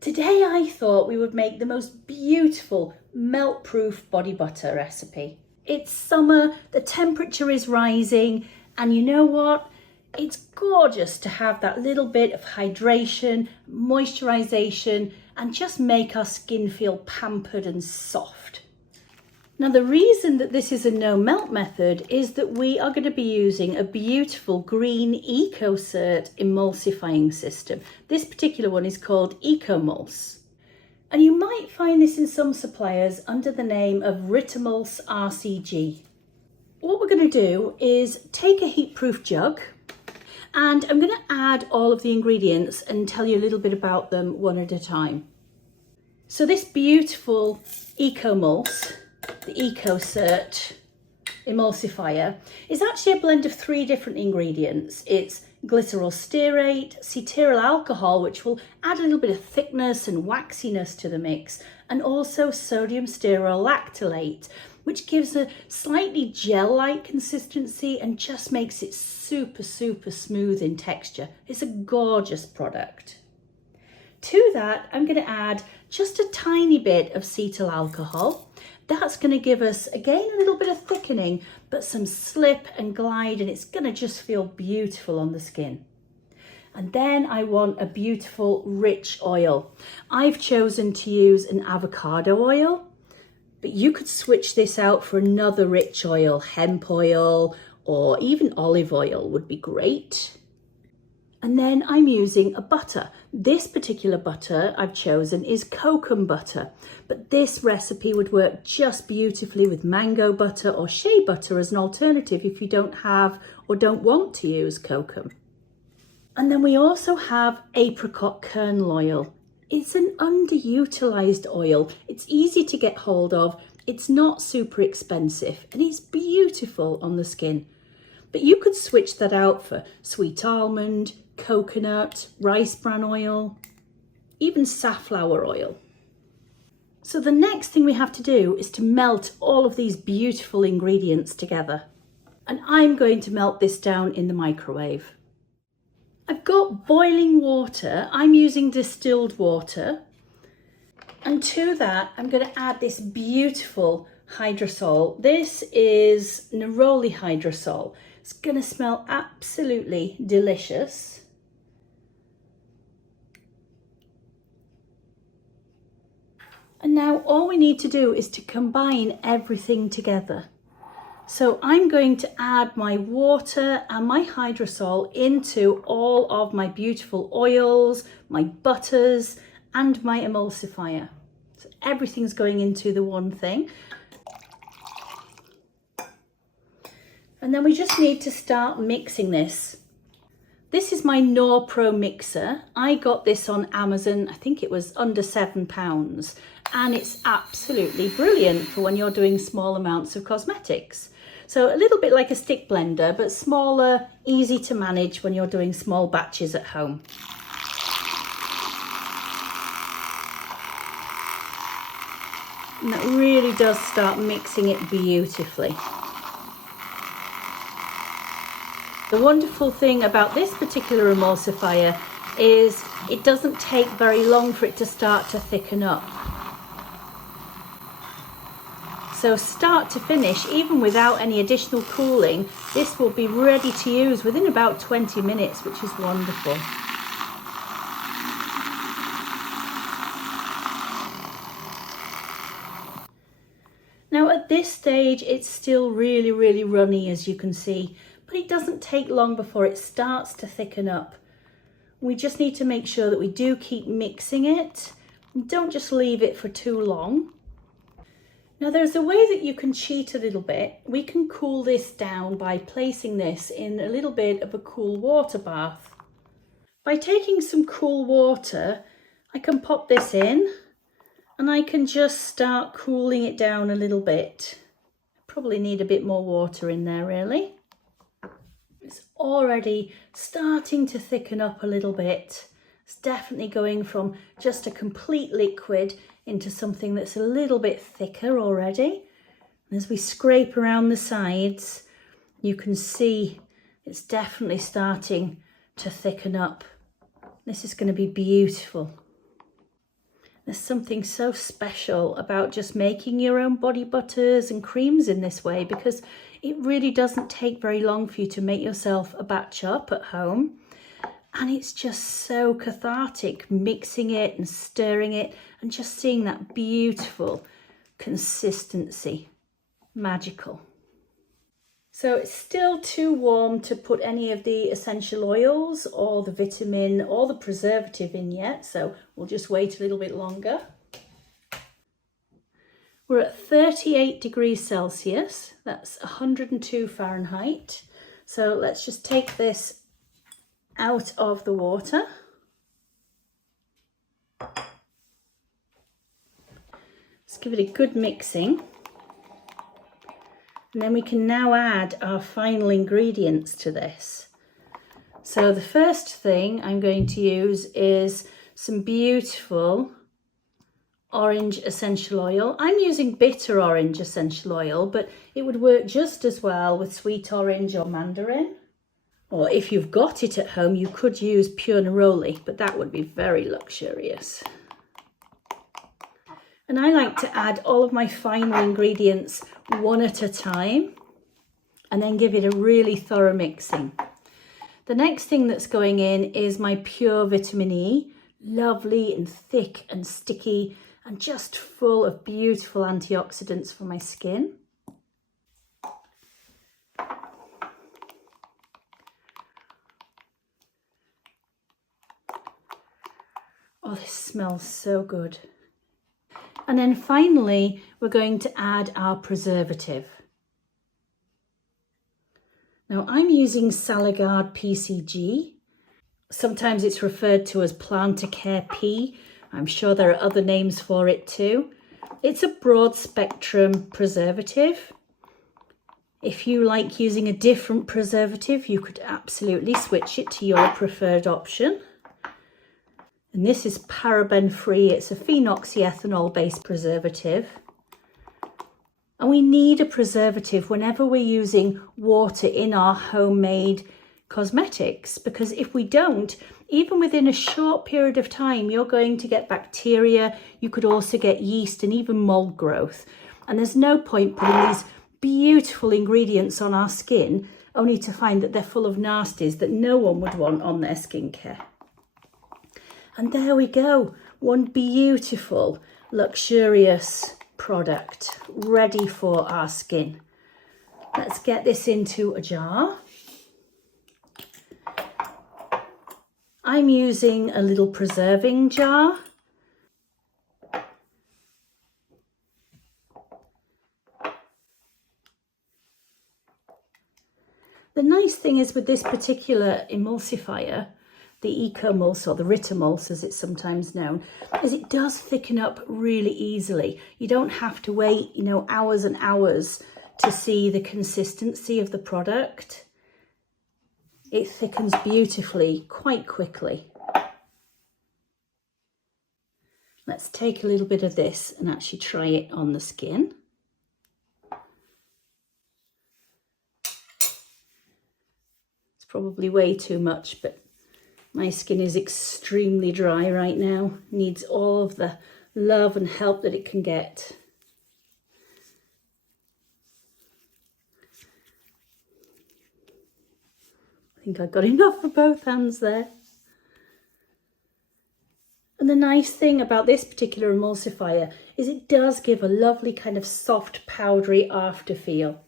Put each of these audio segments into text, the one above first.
Today I thought we would make the most beautiful melt-proof body butter recipe. It's summer, the temperature is rising, and you know what? It's gorgeous to have that little bit of hydration, moisturization, and just make our skin feel pampered and soft. Now the reason that this is a no melt method is that we are going to be using a beautiful green Ecocert emulsifying system. This particular one is called Ecomulse. And you might find this in some suppliers under the name of Ritamulse RCG. What we're going to do is take a heat-proof jug, and I'm going to add all of the ingredients and tell you a little bit about them one at a time. So this beautiful Ecomulse, the Ecocert emulsifier, is actually a blend of 3 different ingredients. It's glycerol stearate, cetyl alcohol, which will add a little bit of thickness and waxiness to the mix, and also sodium stearyl lactylate, which gives a slightly gel-like consistency and just makes it super smooth in texture. It's a gorgeous product. To that, I'm going to add just a tiny bit of cetyl alcohol. That's going to give us, again, a little bit of thickening, but some slip and glide, and it's going to just feel beautiful on the skin. And then I want a beautiful, rich oil. I've chosen to use an avocado oil, but you could switch this out for another rich oil, hemp oil, or even olive oil would be great. And then I'm using a butter. This particular butter I've chosen is Kokum butter, but this recipe would work just beautifully with mango butter or shea butter as an alternative if you don't have or don't want to use Kokum. And then we also have apricot kernel oil. It's an underutilized oil. It's easy to get hold of. It's not super expensive, and it's beautiful on the skin. But you could switch that out for sweet almond, coconut, rice bran oil, even safflower oil. So the next thing we have to do is to melt all of these beautiful ingredients together. And I'm going to melt this down in the microwave. I've got boiling water. I'm using distilled water. And to that, I'm going to add this beautiful hydrosol. This is Neroli hydrosol. It's going to smell absolutely delicious. And now all we need to do is to combine everything together. So I'm going to add my water and my hydrosol into all of my beautiful oils, my butters, and my emulsifier. So everything's going into the one thing. And then we just need to start mixing this. This is my Norpro mixer. I got this on Amazon. I think it was under £7, and it's absolutely brilliant for when you're doing small amounts of cosmetics. So a little bit like a stick blender, but smaller, easy to manage when you're doing small batches at home. And that really does start mixing it beautifully. The wonderful thing about this particular emulsifier is it doesn't take very long for it to start to thicken up. So start to finish, even without any additional cooling, this will be ready to use within about 20 minutes, which is wonderful. Now at this stage, it's still really runny, as you can see, but it doesn't take long before it starts to thicken up. We just need to make sure that we do keep mixing it. Don't just leave it for too long. Now there's a way that you can cheat a little bit. We can cool this down by placing this in a little bit of a cool water bath. By taking some cool water, I can pop this in and I can just start cooling it down a little bit. Probably need a bit more water in there really. It's already starting to thicken up a little bit. It's definitely going from just a complete liquid into something that's a little bit thicker already. And as we scrape around the sides, you can see it's definitely starting to thicken up. This is going to be beautiful. There's something so special about just making your own body butters and creams in this way, because it really doesn't take very long for you to make yourself a batch up at home. And it's just so cathartic, mixing it and stirring it and just seeing that beautiful consistency. Magical. So it's still too warm to put any of the essential oils or the vitamin or the preservative in yet, so we'll just wait a little bit longer. We're at 38 degrees Celsius, that's 102 Fahrenheit. So let's just take this out of the water. Let's give it a good mixing. And then we can now add our final ingredients to this. So the first thing I'm going to use is some beautiful orange essential oil. I'm using bitter orange essential oil, but it would work just as well with sweet orange or mandarin. Or if you've got it at home, you could use pure Neroli, but that would be very luxurious. And I like to add all of my final ingredients one at a time and then give it a really thorough mixing. The next thing that's going in is my pure vitamin E, lovely and thick and sticky and just full of beautiful antioxidants for my skin. Oh, this smells so good. And then finally, we're going to add our preservative. Now I'm using Saliguard PCG. Sometimes it's referred to as Plantacare P. I'm sure there are other names for it too. It's a broad spectrum preservative. If you like using a different preservative, you could absolutely switch it to your preferred option. And this is paraben free. It's a phenoxyethanol based preservative. And we need a preservative whenever we're using water in our homemade cosmetics, because if we don't, even within a short period of time, you're going to get bacteria. You could also get yeast and even mold growth. And there's no point putting these beautiful ingredients on our skin only to find that they're full of nasties that no one would want on their skincare. And there we go, one beautiful, luxurious product ready for our skin. Let's get this into a jar. I'm using a little preserving jar. The nice thing is with this particular emulsifier, the Ecomulse or the Ritamulse as it's sometimes known, is it does thicken up really easily. You don't have to wait, hours and hours to see the consistency of the product. It thickens beautifully, quite quickly. Let's take a little bit of this and actually try it on the skin. It's probably way too much, but my skin is extremely dry right now, needs all of the love and help that it can get. I think I got enough for both hands there. And the nice thing about this particular emulsifier is it does give a lovely kind of soft powdery after feel.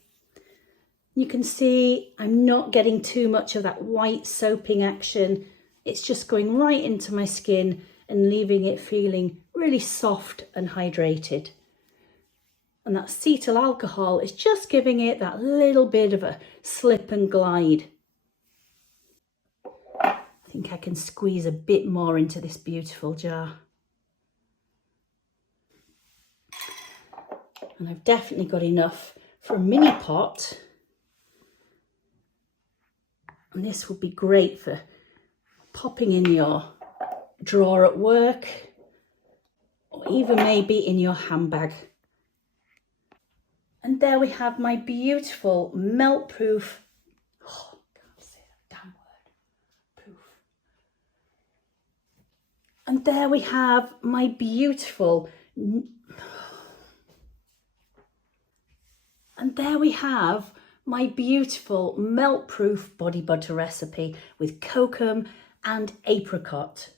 You can see I'm not getting too much of that white soaping action. It's just going right into my skin and leaving it feeling really soft and hydrated. And that cetyl alcohol is just giving it that little bit of a slip and glide. I think I can squeeze a bit more into this beautiful jar. And I've definitely got enough for a mini pot. And this would be great for popping in your drawer at work, or even maybe in your handbag. And there we have my beautiful melt proof, oh, I can't say that damn word, poof. And there we have my beautiful melt-proof body butter recipe with Kokum and Apricot.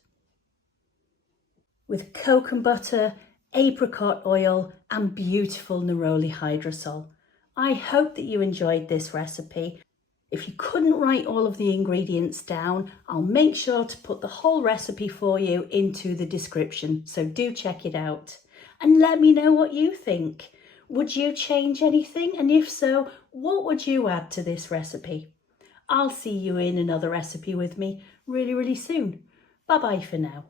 With Kokum butter, apricot oil and beautiful Neroli hydrosol. I hope that you enjoyed this recipe. If you couldn't write all of the ingredients down, I'll make sure to put the whole recipe for you into the description, so do check it out. And let me know what you think. Would you change anything? And if so, what would you add to this recipe? I'll see you in another recipe with me really, really soon. Bye-bye for now.